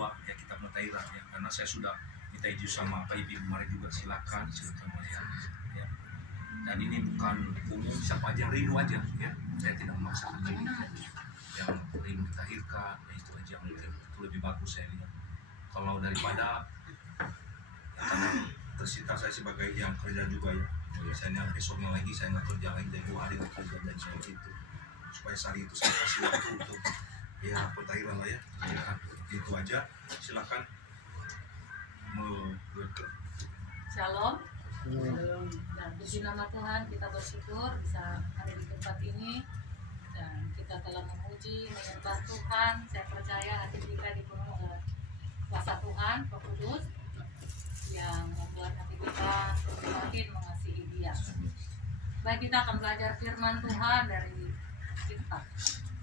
kedua ya kita mentairan ya, karena saya sudah minta izin sama Pak Ibu kemarin juga, silakan melihat ya. Dan ini bukan umum, siapa aja yang rindu aja ya, saya tidak memaksakan ini yang rindu ditahirkan ya, itu aja yang itu lebih bagus saya lihat. Kalau daripada ya, karena tersita saya sebagai yang kerja juga ya, biasanya besoknya lagi saya nggak kerja lagi, dan 2 hari nggak kerja dan seperti itu, supaya sehari itu saya kasih waktu untuk ya pentairan lah ya. Itu aja, silakan. Shalom. Dan puji nama Tuhan, kita bersyukur bisa ada di tempat ini dan kita telah memuji, menyembah Tuhan. Saya percaya hati kita dipenuhi oleh kuasa Tuhan, Roh Kudus yang membuat hati kita semakin mengasihi Dia. Baik, kita akan belajar firman Tuhan dari kitab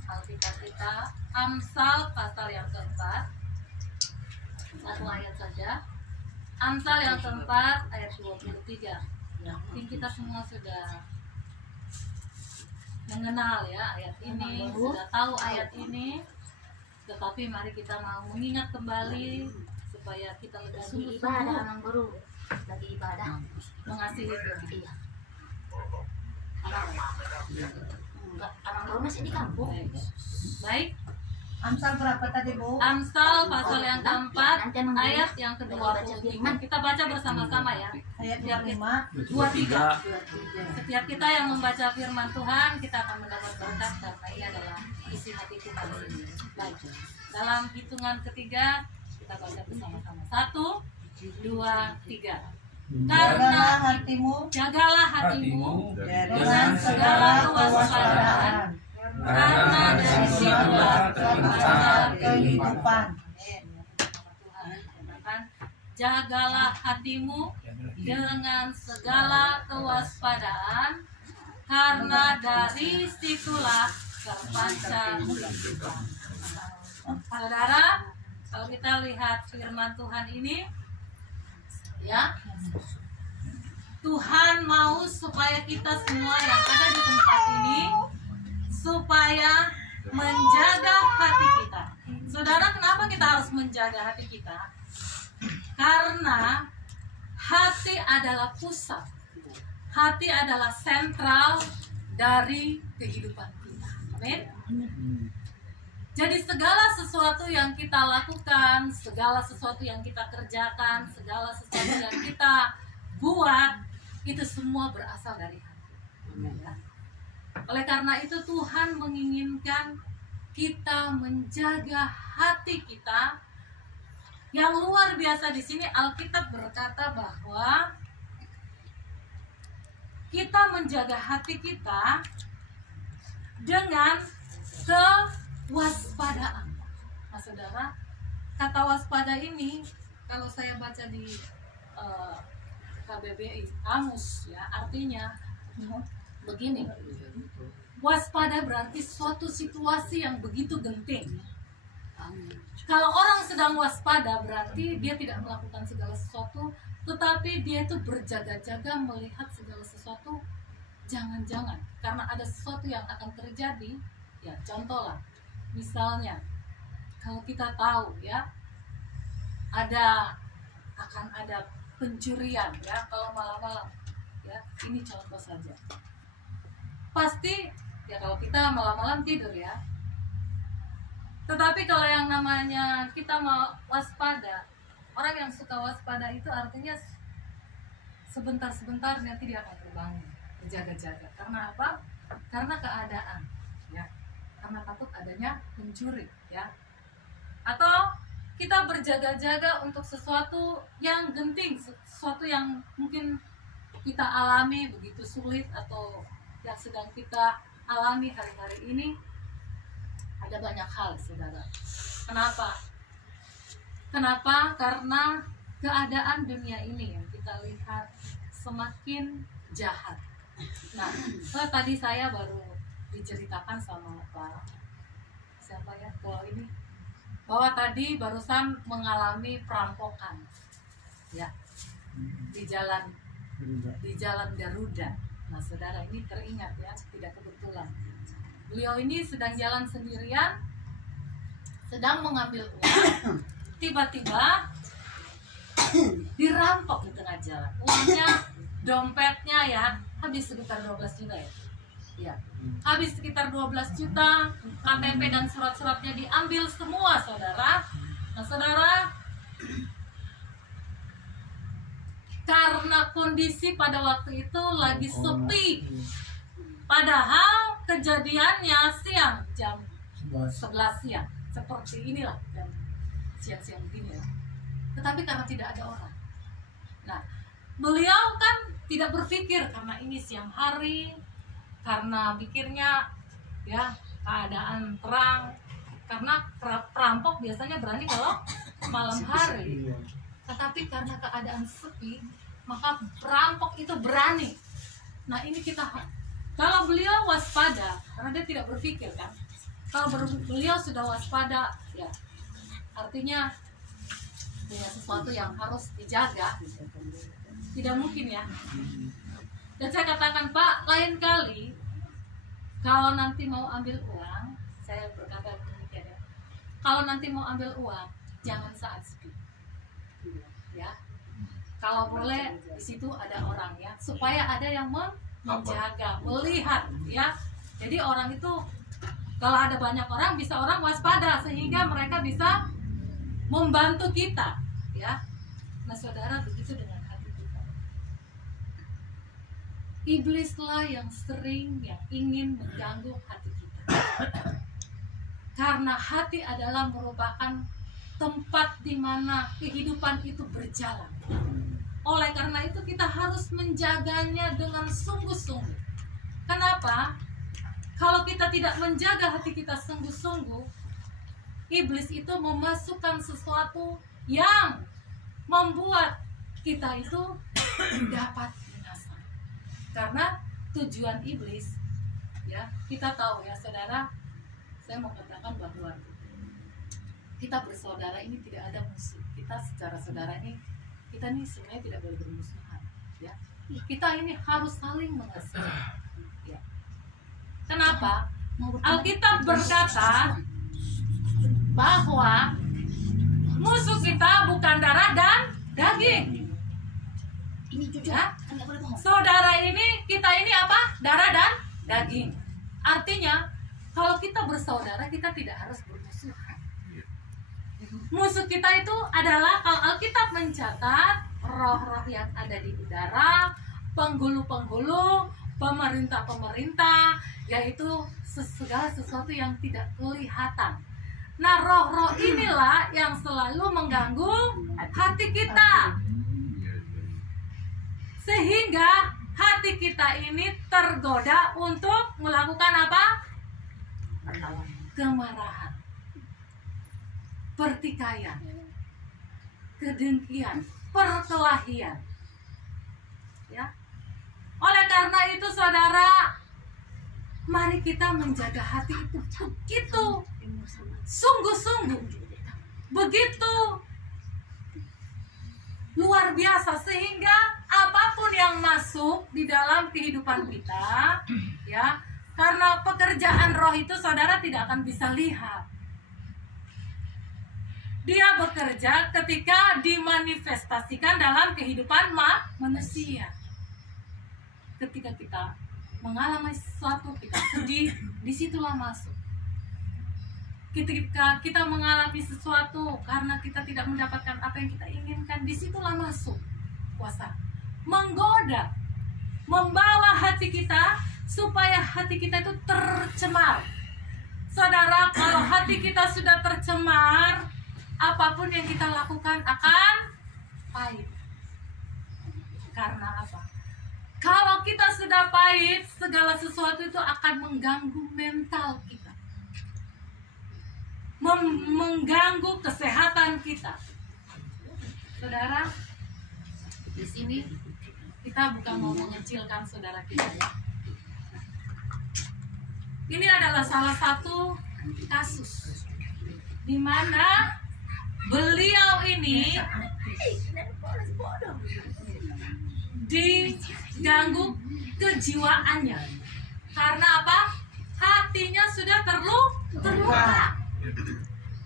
Alkitab kita, Amsal pasal yang keempat, 1 ayat saja. Amsal yang keempat ayat 23. Ya, mungkin kita semua sudah mengenal ya ayat ini, sudah tahu ayat ini, tetapi mari kita mau mengingat kembali supaya kita lebih sungguh-sungguh lagi ibadah mengasihi Tuhan. Iya. Enggak, orang baru masih di kampung. Baik, Amsal berapa tadi, Bu? Amsal pasal yang keempat ayat yang ke-23. Kita baca bersama-sama ya. Ayat Setiap 5. 23. Setiap kita yang membaca firman Tuhan, kita akan mendapat berkat karena ini adalah isi hati Tuhan. Baik. Dalam hitungan ketiga kita baca bersama-sama. 1, 2, 3. Karena jagalah hatimu dengan segala kewaspadaan, karena dari situlah terpancar kehidupan. Jagalah hatimu dengan segala kewaspadaan, karena dari situlah terpancar kehidupan. Saudara, kalau kita lihat firman Tuhan ini, ya, Tuhan mau supaya kita semua yang ada di tempat ini supaya menjaga hati kita. Saudara, kenapa kita harus menjaga hati kita? Karena hati adalah pusat, hati adalah sentral dari kehidupan kita. Amin. Jadi segala sesuatu yang kita lakukan, segala sesuatu yang kita kerjakan, segala sesuatu yang kita buat, itu semua berasal dari hati. Ya. Oleh karena itu Tuhan menginginkan kita menjaga hati kita. Yang luar biasa di sini Alkitab berkata bahwa kita menjaga hati kita dengan kewaspadaan. Nah, saudara, kata waspada ini kalau saya baca di KBBI Kamus ya, artinya begini. Waspada berarti suatu situasi yang begitu genting. Kalau orang sedang waspada berarti dia tidak melakukan segala sesuatu, tetapi dia itu berjaga-jaga melihat segala sesuatu. Jangan-jangan karena ada sesuatu yang akan terjadi. Ya, contoh lah, misalnya kalau kita tahu ya akan ada pencurian ya kalau malam-malam ya, ini contoh saja. Pasti ya kalau kita malam-malam tidur ya. Tetapi kalau yang namanya kita mau waspada, orang yang suka waspada itu artinya sebentar-sebentar nanti dia akan terbangun, berjaga-jaga. Karena apa? Karena keadaan ya. Karena takut adanya pencuri ya. Atau kita berjaga-jaga untuk sesuatu yang genting, sesuatu yang mungkin kita alami begitu sulit atau yang sedang kita alami hari-hari ini. Ada banyak hal, saudara. Kenapa? Karena keadaan dunia ini yang kita lihat semakin jahat. Nah, tadi saya baru diceritakan sama Pak siapa ya kalau ini, bahwa tadi barusan mengalami perampokan ya di jalan Garuda. Nah, saudara, ini teringat ya, tidak kebetulan. Beliau ini sedang jalan sendirian, sedang mengambil uang, tiba-tiba dirampok di tengah jalan. Uangnya, dompetnya ya habis sekitar 12 juta ya. Ya, habis sekitar 12 juta, KTP dan surat-suratnya diambil semua, saudara. Nah, saudara, karena kondisi pada waktu itu lagi sepi, padahal kejadiannya siang, jam 11 siang, seperti inilah, jam siang-siang begini ya. Tetapi karena tidak ada orang, nah beliau kan tidak berpikir karena ini siang hari, karena pikirnya ya keadaan terang, karena perampok biasanya berani kalau malam hari. Tetapi karena keadaan sepi, maka perampok itu berani. Nah ini kita, kalau beliau waspada, karena dia tidak berpikir kan, kalau beliau sudah waspada, ya artinya punya sesuatu yang harus dijaga. Tidak mungkin ya. Dan saya katakan, Pak, lain kali kalau nanti mau ambil uang, saya berkata demikian ya, kalau nanti mau ambil uang jangan saat sepi ya, kalau boleh di situ ada orang ya, supaya ada yang menjaga, melihat ya. Jadi orang itu kalau ada banyak orang, bisa orang waspada sehingga mereka bisa membantu kita ya. Nah saudara, begitu dengan hati kita. Iblislah yang sering yang ingin mengganggu hati kita. Karena hati adalah merupakan tempat di mana kehidupan itu berjalan. Oleh karena itu kita harus menjaganya dengan sungguh-sungguh. Kenapa? Kalau kita tidak menjaga hati kita sungguh-sungguh, iblis itu memasukkan sesuatu yang membuat kita itu dapat binasa. Karena tujuan iblis, ya kita tahu ya saudara, saya mau katakan bahwa kita bersaudara ini tidak ada musuh. Kita secara saudara ini, kita ini sebenarnya tidak boleh bermusuhan. Ya, kita ini harus saling mengasihi. Ya. Kenapa? Alkitab berkata bahwa musuh kita bukan darah dan daging. Ini jujur, Ya. kan nggak boleh bohong. Saudara ini, kita ini apa? Darah dan daging. Artinya, kalau kita bersaudara, kita tidak harus bermusuhan. Musuh kita itu adalah, kalau Alkitab mencatat, roh-roh yang ada di udara, penghulu-penghulu, pemerintah-pemerintah, yaitu segala sesuatu yang tidak kelihatan. Nah, roh-roh inilah yang selalu mengganggu hati kita, sehingga hati kita ini tergoda untuk melakukan apa? Kemarahan, pertikaian, kedengkian, perkelahian. Ya. Oleh karena itu saudara, mari kita menjaga hati itu begitu sungguh-sungguh, begitu luar biasa, sehingga apapun yang masuk di dalam kehidupan kita, ya, karena pekerjaan roh itu saudara tidak akan bisa lihat. Dia bekerja ketika dimanifestasikan dalam kehidupan manusia. Ketika kita mengalami sesuatu, kita sedih, disitulah masuk. Ketika kita mengalami sesuatu karena kita tidak mendapatkan apa yang kita inginkan, disitulah masuk kuasa menggoda, membawa hati kita supaya hati kita itu tercemar. Saudara, kalau hati kita sudah tercemar, apapun yang kita lakukan akan pahit. Karena apa? Kalau kita sudah pahit, segala sesuatu itu akan mengganggu mental kita, mengganggu kesehatan kita. Saudara, di sini kita bukan mau mengecilkan saudara kita ya. Ini adalah salah satu kasus di mana beliau ini diganggu kejiwaannya. Karena apa? Hatinya sudah terluka.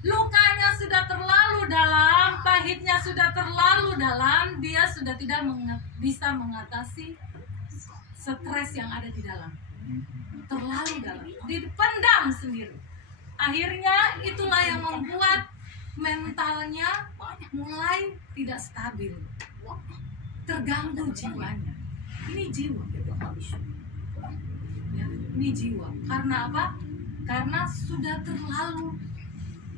Lukanya sudah terlalu dalam. pahitnya sudah terlalu dalam, dia sudah tidak bisa mengatasi stres yang ada di dalam. Terlalu dalam, dipendam sendiri. Akhirnya itulah yang membuat mentalnya mulai tidak stabil, terganggu jiwanya. Ini jiwa, ya, ini jiwa. Karena apa? Karena sudah terlalu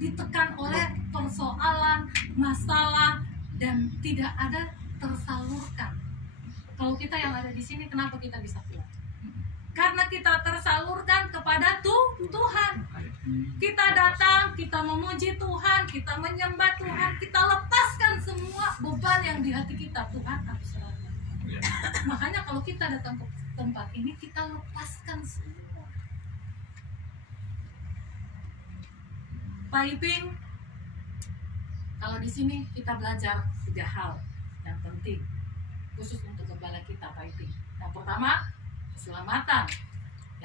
ditekan oleh persoalan, masalah, dan tidak ada tersalurkan. Kalau kita yang ada di sini, kenapa kita bisa kuat? Karena kita tersalurkan kepada Tuhan. Kita datang, kita memuji Tuhan, kita menyembah Tuhan, kita lepaskan semua beban yang di hati kita. Tuhan, aku serahkan. Makanya kalau kita datang ke tempat ini, kita lepaskan semua. Piping, kalau di sini kita belajar 3 hal yang penting khusus untuk gembala kita, piping. Yang pertama, keselamatan.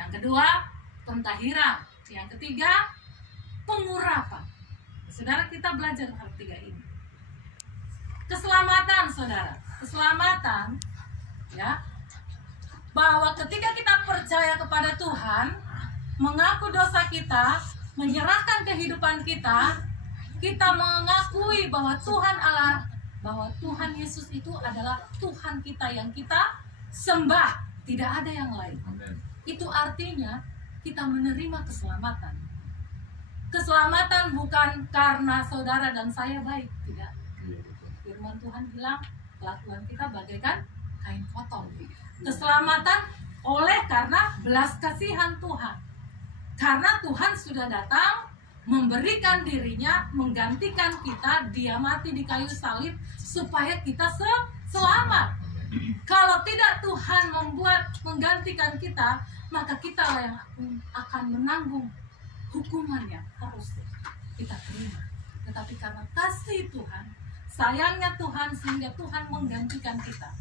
Yang kedua, pentahiran. Yang ketiga, pengurapan. Saudara, kita belajar hal 3 ini. Keselamatan, saudara. Keselamatan, ya, bahwa ketika kita percaya kepada Tuhan, mengaku dosa kita, menyerahkan kehidupan kita, kita mengakui bahwa Tuhan Allah, bahwa Tuhan Yesus itu adalah Tuhan kita yang kita sembah, tidak ada yang lain. Itu artinya kita menerima keselamatan. Keselamatan bukan karena saudara dan saya baik, tidak. Firman Tuhan bilang kelakuan kita bagaikan kain kotor. Keselamatan oleh karena belas kasihan Tuhan. Karena Tuhan sudah datang memberikan dirinya, menggantikan kita, dia mati di kayu salib supaya kita selamat. Kalau tidak Tuhan menggantikan kita, maka kita lah yang akan menanggung hukuman yang harus kita terima. Tetapi karena kasih Tuhan, sayangnya Tuhan, sehingga Tuhan menggantikan kita.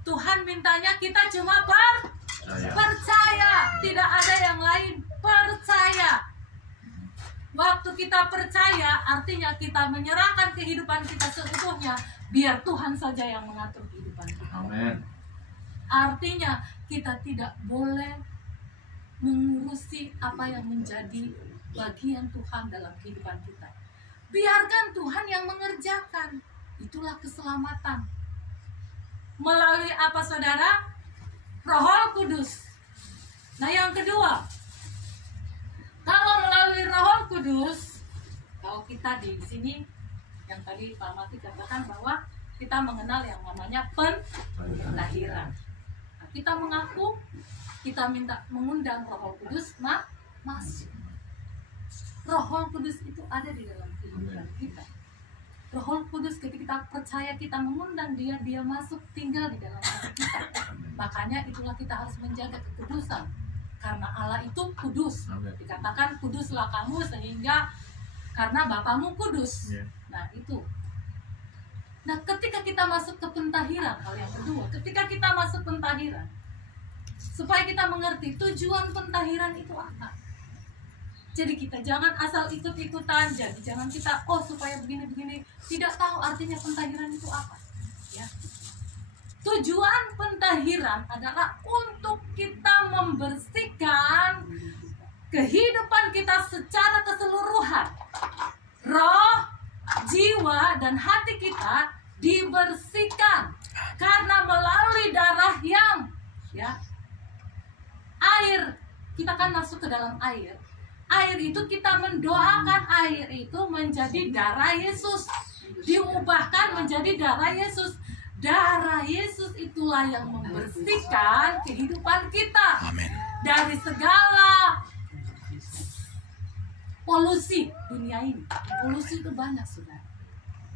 Tuhan mintanya kita cuma percaya, tidak ada yang lain. Percaya. Waktu kita percaya, artinya kita menyerahkan kehidupan kita seutuhnya, biar Tuhan saja yang mengatur kehidupan kita. Amin. Artinya kita tidak boleh mengurusi apa yang menjadi bagian Tuhan dalam kehidupan kita. Biarkan Tuhan yang mengerjakan. Itulah keselamatan. Melalui apa, saudara? Roh Kudus. Nah, yang kedua, kalau melalui Roh Kudus, kalau kita di sini yang tadi Pak Mati katakan bahwa kita mengenal yang namanya pentahiran. Nah, kita mengaku, kita minta mengundang Roh Kudus masuk. Roh Kudus itu ada di dalam kehidupan kita. Roh Kudus ketika kita percaya, kita mengundang dia masuk, tinggal di dalam hati kita. Makanya itulah kita harus menjaga kekudusan. Karena Allah itu kudus. Dikatakan kuduslah kamu sehingga karena Bapamu kudus. Nah, itu. Nah, ketika kita masuk ke pentahiran, hal yang kedua, ketika kita masuk pentahiran, supaya kita mengerti tujuan pentahiran itu apa. Jadi kita jangan asal ikut-ikutan, jadi jangan kita supaya begini-begini, tidak tahu artinya pentahiran itu apa. Ya. Tujuan pentahiran adalah untuk kita membersihkan kehidupan kita secara keseluruhan. Roh, jiwa, dan hati kita dibersihkan karena melalui darah yang air. Kita kan masuk ke dalam air. Air itu kita mendoakan air itu menjadi darah Yesus, diubahkan menjadi darah Yesus. Darah Yesus itulah yang membersihkan kehidupan kita. Amin. Dari segala polusi dunia ini. Polusi itu banyak, saudara.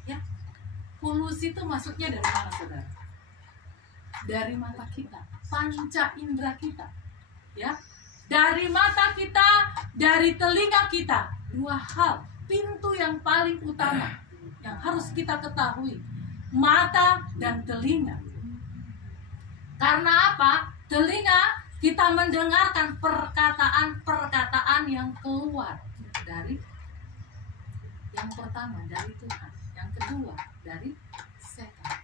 Ya, polusi itu masuknya dari mana, saudara? Dari mata kita, panca indera kita, ya. Dari mata kita, dari telinga kita. 2 hal, pintu yang paling utama yang harus kita ketahui. Mata dan telinga. Karena apa? Telinga, kita mendengarkan perkataan-perkataan yang keluar dari Yang pertama dari Tuhan, yang kedua dari setan.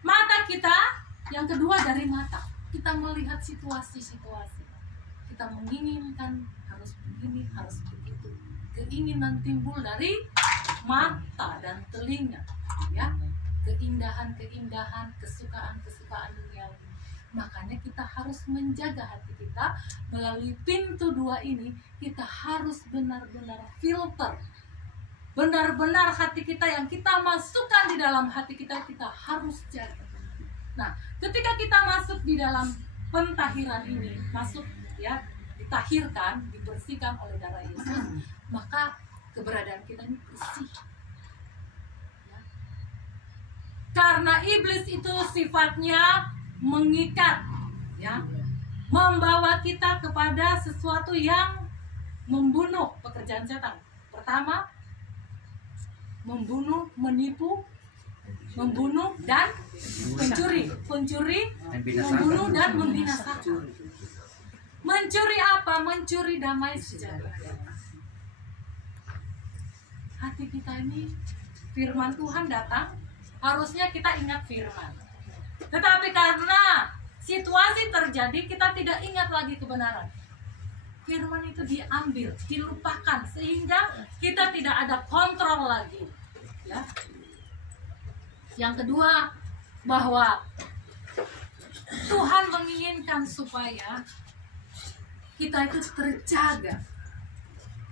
Mata kita, yang kedua dari mata. Kita melihat situasi-situasi. Kita menginginkan harus begini, harus begitu. Keinginan timbul dari mata dan telinga, ya. Keindahan-keindahan, kesukaan-kesukaan duniawi. Makanya kita harus menjaga hati kita melalui pintu dua ini. Kita harus benar-benar filter. Benar-benar hati kita yang kita masukkan di dalam hati kita, kita harus jaga. Nah, ketika kita masuk di dalam pentahiran ini, masuk ya, ditahirkan, dibersihkan oleh darah Yesus, maka keberadaan kita ini bersih. Ya. Karena iblis itu sifatnya mengikat, ya, membawa kita kepada sesuatu yang membunuh. Pekerjaan setan pertama, membunuh, menipu, membunuh dan mencuri, membunuh dan membinasakan. Mencuri apa? Mencuri damai sejahtera. Hati kita ini, firman Tuhan datang, harusnya kita ingat firman. Tetapi karena situasi terjadi, kita tidak ingat lagi kebenaran. Firman itu diambil, dilupakan, sehingga kita tidak ada kontrol lagi. Ya. Yang kedua, bahwa Tuhan menginginkan supaya kita itu terjaga.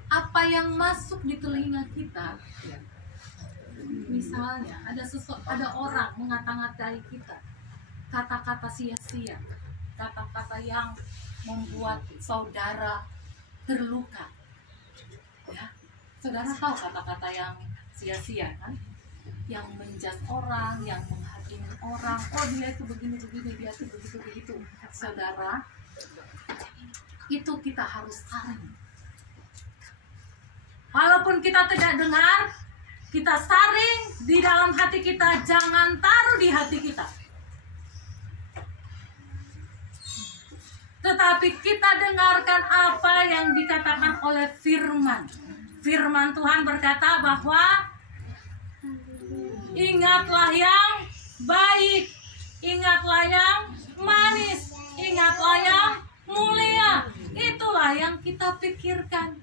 Apa yang masuk di telinga kita, ya. Misalnya ada orang mengata-ngatai kita, kata-kata sia-sia, kata-kata yang membuat saudara terluka. Ya, saudara tahu kata-kata yang sia-sia kan? Yang menjas orang, yang menghakimi orang. Oh, dia itu begini-begini, dia itu begitu-begitu. Saudara, itu kita harus saring. Walaupun kita tidak dengar, kita saring di dalam hati kita, jangan taruh di hati kita. Tetapi kita dengarkan apa yang dikatakan oleh firman. Firman Tuhan berkata bahwa ingatlah yang baik, ingatlah yang manis, ingatlah yang mulia. Itulah yang kita pikirkan.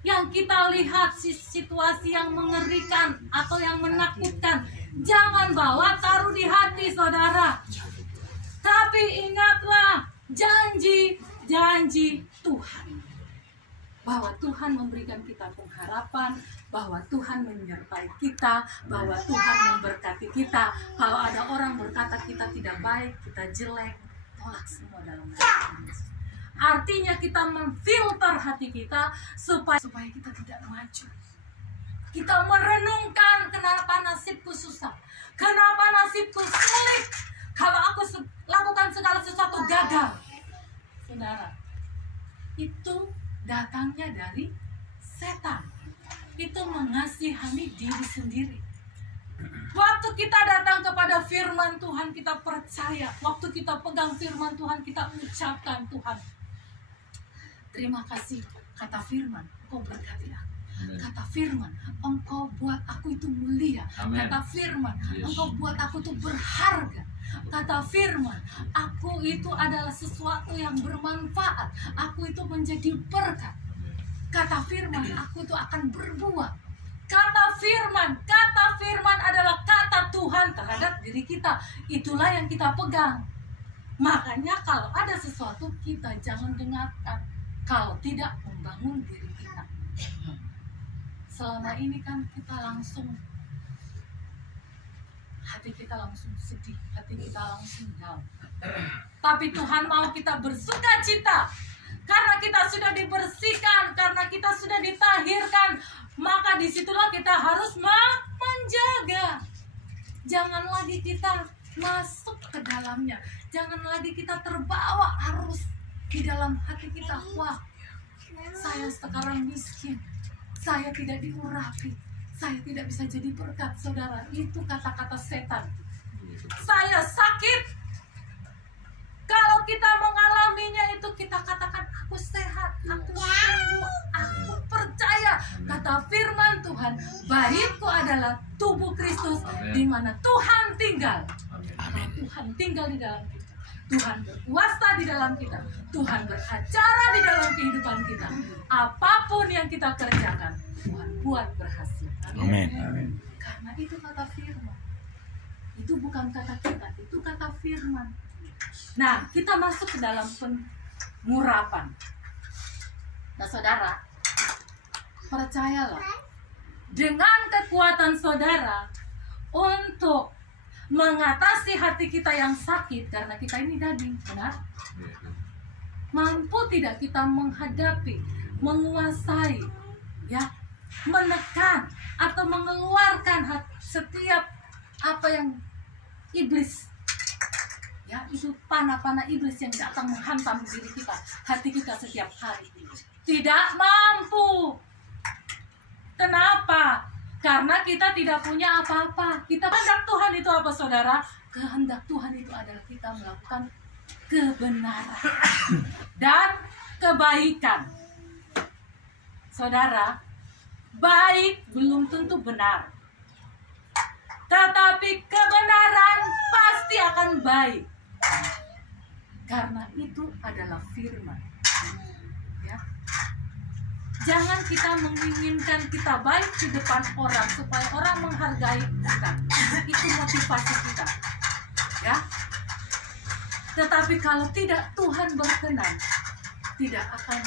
Yang kita lihat situasi yang mengerikan atau yang menakutkan, jangan bawa taruh di hati saudara. Tapi ingatlah janji-janji Tuhan. Bahwa Tuhan memberikan kita pengharapan, bahwa Tuhan menyertai kita, bahwa Tuhan memberkati kita. Kalau ada orang berkata kita tidak baik, kita jelek, tolak semua dalam hati. Artinya kita memfilter hati kita supaya kita tidak maju. Kita merenungkan kenapa nasibku susah, kenapa nasibku sulit, kalau aku lakukan segala sesuatu gagal. Saudara, itu datangnya dari setan. Itu mengasihani diri sendiri. Waktu kita datang kepada firman Tuhan, kita percaya. Waktu kita pegang firman Tuhan, kita ucapkan, Tuhan, terima kasih. Kata firman, Engkau berkati aku. Kata firman, Engkau buat aku itu mulia. Kata firman, Engkau buat aku itu berharga. Kata firman, aku itu adalah sesuatu yang bermanfaat. Aku itu menjadi berkat. Kata firman, aku itu akan berbuah. Kata firman adalah kata Tuhan terhadap diri kita. Itulah yang kita pegang. Makanya kalau ada sesuatu, kita jangan dengarkan kalau tidak membangun diri kita. Selama ini kan kita langsung, hati kita langsung sedih, hati kita langsung down. Tapi Tuhan mau kita bersuka cita. Karena kita sudah dibersihkan, karena kita sudah ditahirkan, maka disitulah kita harus menjaga. Jangan lagi kita masuk ke dalamnya. Jangan lagi kita terbawa arus di dalam hati kita. Wah, saya sekarang miskin, saya tidak diurapi, saya tidak bisa jadi berkat. Saudara, itu kata-kata setan. Saya sakit. Kalau kita mengalaminya itu, kita katakan, aku sehat, aku sembuh, aku percaya percaya kata firman Tuhan, baitku adalah tubuh Kristus di mana Tuhan tinggal. Tuhan tinggal di dalam kita. Tuhan berkuasa di dalam kita. Tuhan beracara di dalam kehidupan kita. Apapun yang kita kerjakan, Tuhan buat berhasil. Amin. Karena itu kata firman. Itu bukan kata kita, itu kata firman. Nah, kita masuk ke dalam pengurapan. Nah, saudara, percayalah, dengan kekuatan saudara untuk mengatasi hati kita yang sakit, karena kita ini daging, benar? Mampu tidak kita menghadapi, menguasai, ya, menekan atau mengeluarkan setiap apa yang iblis, ya, itu panah-panah iblis yang datang menghantam diri kita, hati kita setiap hari. Tidak mampu. Kenapa? Karena kita tidak punya apa-apa. Kehendak Tuhan itu apa, saudara? Kehendak Tuhan itu adalah kita melakukan kebenaran dan kebaikan. Saudara, baik belum tentu benar, tetapi kebenaran pasti akan baik. Karena itu adalah firman. Ya. Jangan kita menginginkan kita baik di depan orang supaya orang menghargai kita. Itu motivasi kita. Ya. Tetapi kalau tidak Tuhan berkenan, tidak akan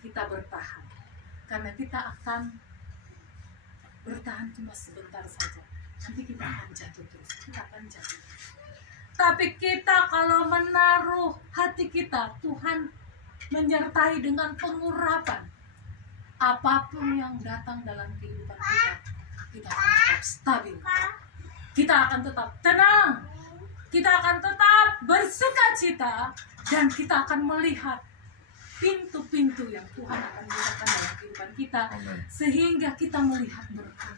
kita bertahan. Karena kita akan bertahan cuma sebentar saja. Nanti kita akan jatuh terus. Kita akan jatuh. Tapi kita kalau menaruh hati kita, Tuhan menyertai dengan pengurapan. Apapun yang datang dalam kehidupan kita, kita akan tetap stabil. Kita akan tetap tenang. Kita akan tetap bersukacita. Dan kita akan melihat pintu-pintu yang Tuhan akan bukakan dalam kehidupan kita. Sehingga kita melihat berkat.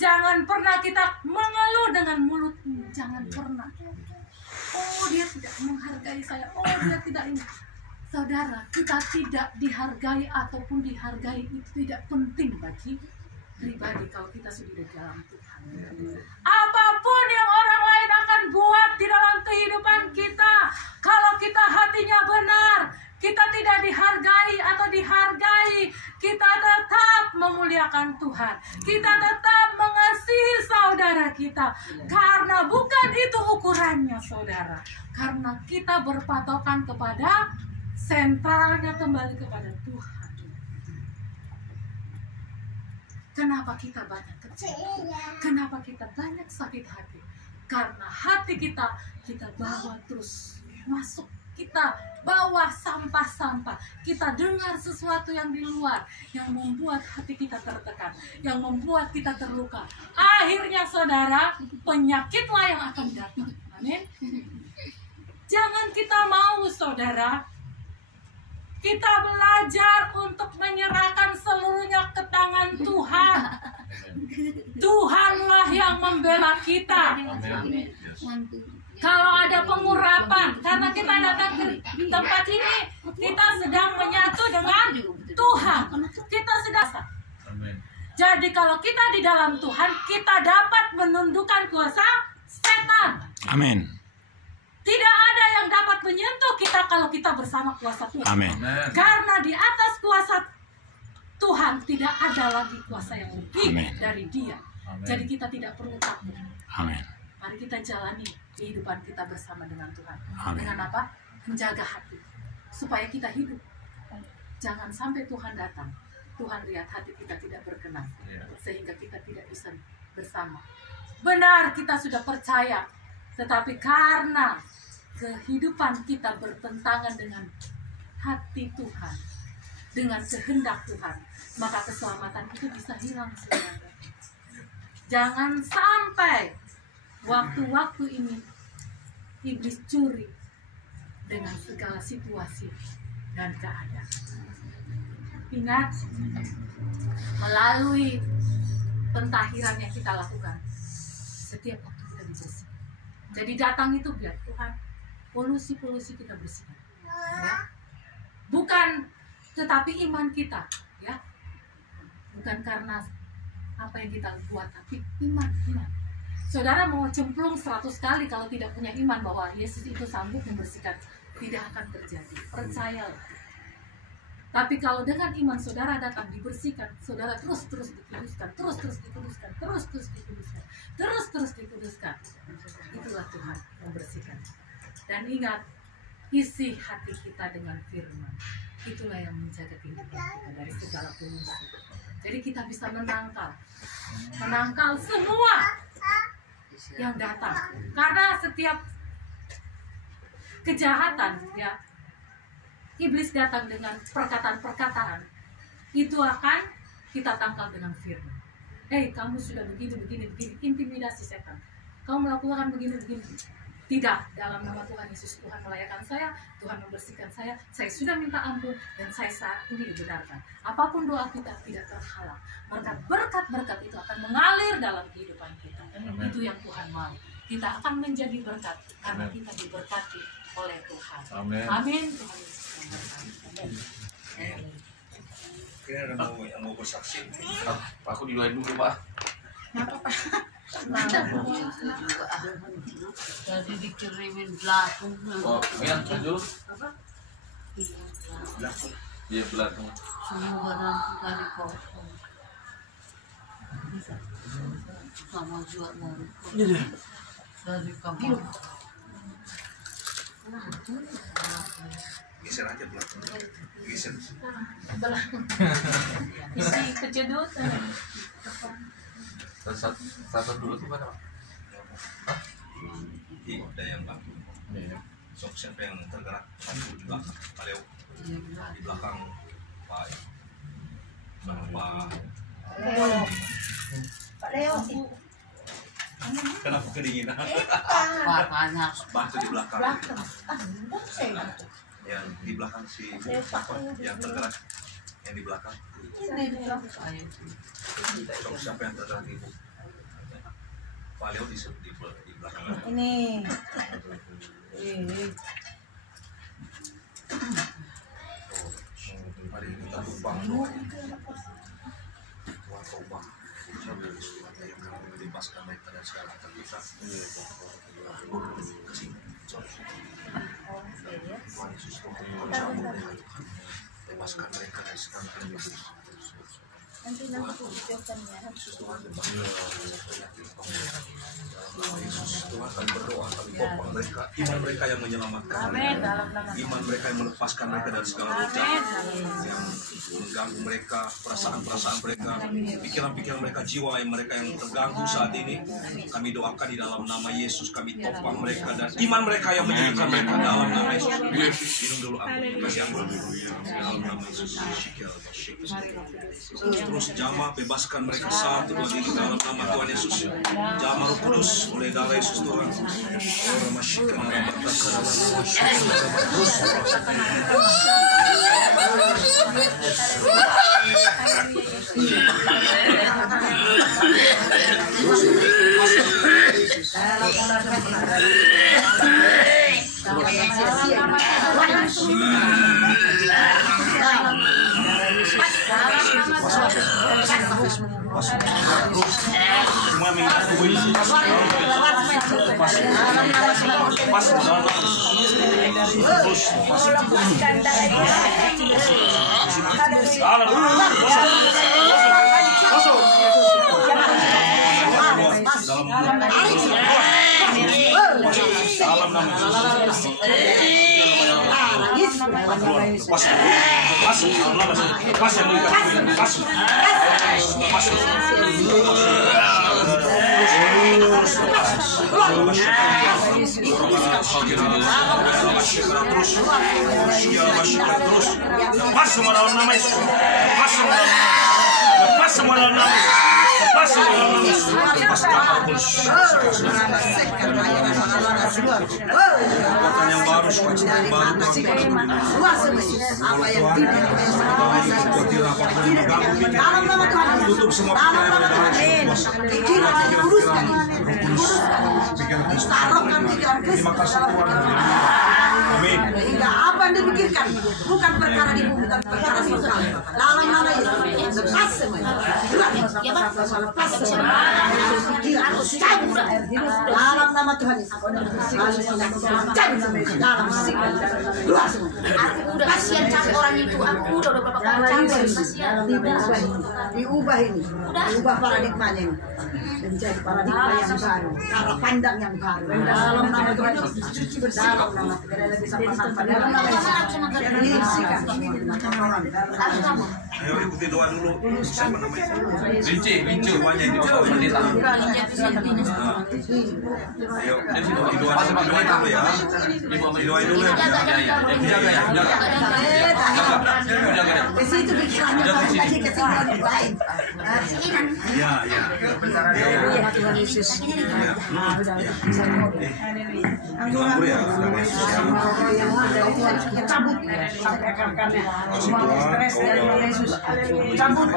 Jangan pernah kita mengeluh dengan mulut ini. Jangan pernah. Oh, dia tidak menghargai saya. Oh, dia tidak ini. Saudara, kita tidak dihargai ataupun dihargai itu tidak penting bagi pribadi kalau kita sudah di dalam Tuhan. Apapun yang orang lain akan buat di dalam kehidupan kita, kalau kita hatinya benar, kita tidak dihargai atau dihargai, kita tetap memuliakan Tuhan. Kita tetap mengasihi saudara kita. Karena bukan itu ukurannya, saudara. Karena kita berpatokan kepada sentralnya kembali kepada Tuhan. Kenapa kita banyak kecewa? Kenapa kita banyak sakit hati? Karena hati kita bawa terus masuk. Kita bawa sampah-sampah. Kita dengar sesuatu yang di luar yang membuat hati kita tertekan, yang membuat kita terluka. Akhirnya, saudara, penyakitlah yang akan datang. Amin. Jangan kita mau, saudara, kita belajar untuk menyerahkan seluruhnya ke tangan Tuhan. Tuhanlah yang membela kita. Kalau ada pengurapan, karena kita datang ke tempat ini, kita sedang menyatu dengan Tuhan. Kita sedang. Jadi kalau kita di dalam Tuhan, kita dapat menundukkan kuasa setan. Amin. Tidak ada yang dapat menyentuh kita kalau kita bersama kuasa Tuhan. Amin. Karena di atas kuasa Tuhan tidak ada lagi kuasa yang lebih dari Dia. Amen. Jadi kita tidak perlu takut. Amin. Mari kita jalani kehidupan kita bersama dengan Tuhan. Amin. Dengan apa? Menjaga hati. Supaya kita hidup. Jangan sampai Tuhan datang. Tuhan lihat hati kita tidak berkenan. Sehingga kita tidak bisa bersama. Benar, kita sudah percaya. Tetapi karena kehidupan kita bertentangan dengan hati Tuhan, dengan kehendak Tuhan, maka keselamatan itu bisa hilang, saudara. Jangan sampai waktu-waktu ini iblis curi dengan segala situasi dan keadaan. Ingat, melalui pentahiran yang kita lakukan, setiap waktu kita dibersihkan. Jadi datang itu biar Tuhan polusi-polusi kita bersihkan. Ya. Bukan, tetapi iman kita, ya. bukan karena apa yang kita buat, tapi iman. Saudara mau cemplung 100 kali, kalau tidak punya iman bahwa Yesus itu sanggup membersihkan, tidak akan terjadi. Percayalah. Tapi kalau dengan iman saudara datang dibersihkan, saudara terus dikuduskan, terus dikuduskan. Itulah Tuhan membersihkan. Dan ingat, isi hati kita dengan firman. Itulah yang menjaga kehidupan kita dari segala pengungsi. Jadi kita bisa menangkal semua yang datang. Karena setiap kejahatan, ya, iblis datang dengan perkataan-perkataan, itu akan kita tangkal dengan firman. Hei, kamu sudah begini, intimidasi setan. Kamu melakukan begini. Tidak, dalam nama Tuhan Yesus, Tuhan melayakan saya, Tuhan membersihkan saya sudah minta ampun, dan saya saat ini dibenarkan. Apapun doa kita tidak terhalang. Berkat-berkat itu akan mengalir dalam kehidupan kita. Itu yang Tuhan mau. Kita akan menjadi berkat karena kita diberkati oleh Tuhan. Amin. Tuhan Yesus memberkati. Kira ada yang mau bersaksi? Aku didoain dulu, Pak. Tadi dikirimin belakang. Oh, yang tujuh? Belakang. Iya, belakang. Semoga nanti kali kosong. Sama juga dari kamar. Geser aja belakang. Geser. Isi kejedut. Satu dulu tuh mana? Ada yang bantu. Sok siapa yang tergerak bantu di belakang? Pak Leo. Di belakang Pak. Pak Leo. Kenapa kedinginan? Panas. Bantu di belakang. Saya Yang di belakang si siapa yang tergerak? Yang di belakang. Sok siapa yang tergerak ibu? Pak Leo di belakang. ini. Mari kita tumpang doa. Tuhan tobat. Yang membebaskan mereka dari segala tergesa. Tuhan Yesus Tuhan bebaskan mereka dari segala tergesa. Nanti videokan ya. Yesus Tuhan, kami berdoa, kami topang mereka, iman mereka yang menyelamatkan mereka, iman mereka yang melepaskan mereka dari segala luka yang mengganggu mereka, perasaan-perasaan mereka, pikiran-pikiran mereka, jiwa yang mereka yang terganggu saat ini. Kami doakan di dalam nama Yesus, kami topang mereka dan iman mereka yang menyembuhkan mereka dalam nama Yesus. Minum dulu ampun, kasih ampun dalam nama Yesus. Terus jamah bebaskan mereka satu lagi di dalam nama Tuhan Yesus. Jamah Roh Kudus oleh darah Yesus Tuhan. Tutup semua terima kasih Tuhan. Amin. Hingga apa yang dipikirkan bukan perkara di bumi tapi perkara surga. Dalam nama Yesus lepas semuanya. Lepas semuanya. Dalam nama Tuhan Yesus. Dalam sikap. Keluar semua. Aku udah kasihan cap orang itu. Aku udah berapa kali capek. Kasihan. Diubah ini. Diubah paradigmanya ini. Menjadi paradigma yang baru. Cara pandang yang baru. Dalam nama Tuhan Yesus. Dalam nama dalam nama Yesus. Ayo ikuti doa dulu. Siapa namanya? Winci semuanya ini doa pendeta. Ayo, doa dulu ya. Doain dulu ya. Jaga ya. Ke situ pikirannya lagi ke sini lebih baik. Ya. Tuhan Yesus. Nganggur ya. Yang ada itu harus kita cabut sampai akar-akarnya. Semua stres dari Yesus. Cabut.